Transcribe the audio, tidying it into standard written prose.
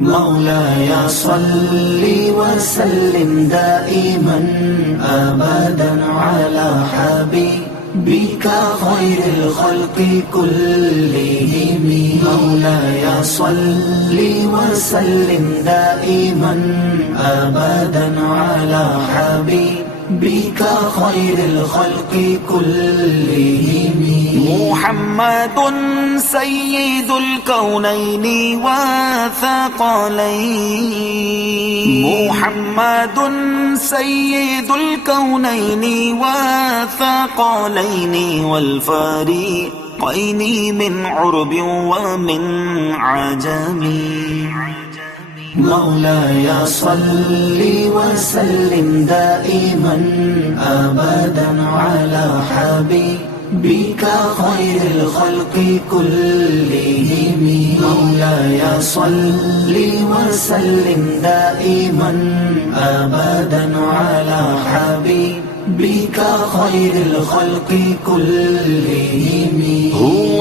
مولاي صل وسلم دائما أبدا على حبيبك خير الخلق كلهم. مولاي صل وسلم دائما أبدا على حبيبك خير الخلق كلهم. محمد سيد الكونين والثقلين. محمد سيد الكونين والثقلين والفريقين من عرب ومن عجم. مولاي صل وسلم دائما أبدا على حبيبك خير الخلق كلهم. مولاي صل وسلم دائما أبدا على حبيبك خير الخلق كلهم. هو